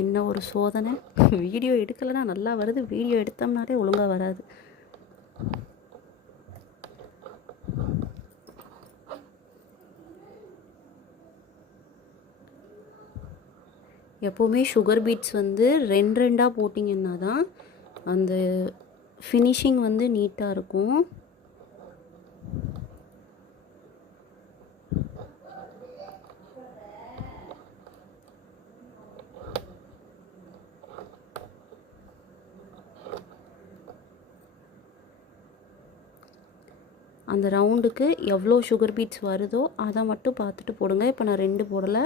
என்ன ஒரு சோதனை, வீடியோ எடுக்கலைன்னா நல்லா வருது, வீடியோ எடுத்தோம்னாலே ஒழுங்காக வராது. எப்போவுமே சுகர் பீட்ஸ் வந்து ரெண்டாக போட்டிங்கன்னா தான் அந்த ஃபினிஷிங் வந்து நீட்டாக இருக்கும். அந்த ரவுண்டுக்கு எவ்வளோ சுகர் பீட்ஸ் வருதோ அதை மட்டும் பார்த்துட்டு போடுங்க. இப்போ நான் 2 போடலை,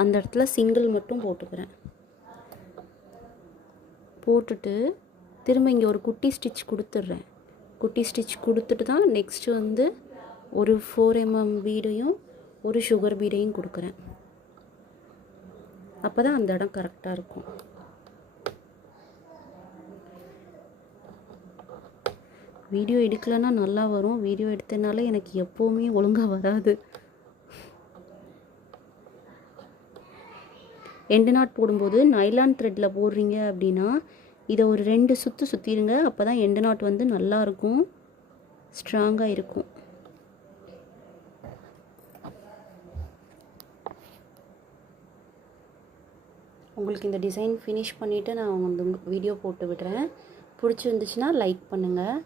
அந்த இடத்துல சிங்கிள் மட்டும் போட்டுக்கிறேன். போட்டுட்டு திரும்ப இங்கே ஒரு குட்டி ஸ்டிச் கொடுத்துட்றேன். குட்டி ஸ்டிச் கொடுத்துட்டு தான் நெக்ஸ்ட்டு வந்து ஒரு 4 mm பீடையும் ஒரு சுகர் பீடையும் கொடுக்குறேன். அப்போ தான் அந்த இடம் கரெக்டாக இருக்கும். வீடியோ எடுக்கலைன்னா நல்லா வரும், வீடியோ எடுத்தனால எனக்கு எப்போவுமே ஒழுங்காக வராது. எண்டு நாட் போடும்போது நைலான் த்ரெட்டில் போடுறீங்க அப்படின்னா இதை ஒரு 2 சுற்று சுற்றிடுங்க. அப்போ தான் எண்டு நாட் வந்து நல்லாயிருக்கும், ஸ்ட்ராங்காக இருக்கும். உங்களுக்கு இந்த டிசைன் ஃபினிஷ் பண்ணிவிட்டு நான் வந்து வீடியோ போட்டு விடுறேன். பிடிச்சிருந்துச்சுன்னா லைக் பண்ணுங்கள்.